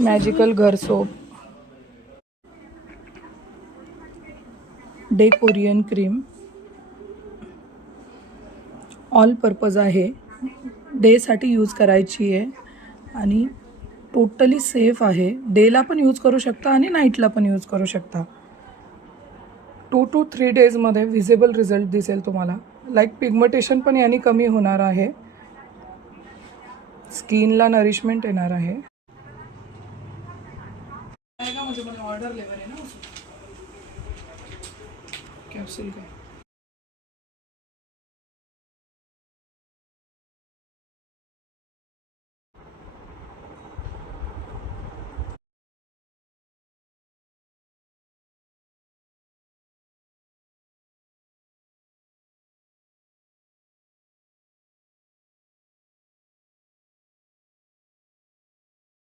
मॅजिकल घर soap, day Korean cream, all purpose आहे, डेसाठी यूज करायची आहे आणि टोटली सेफ आहे. डेला पण यूज करू शकता आणि नाईटला पण यूज करू शकता. 2 to 3 डेजमध्ये विजिबल रिझल्ट दिसेल तुम्हाला. लाईक पिगमेंटेशन पण याने कमी होणार आहे, स्किनला नरिशमेंट येणार आहे. ऑर्डर लेवर आहे ना कॅप्सूल का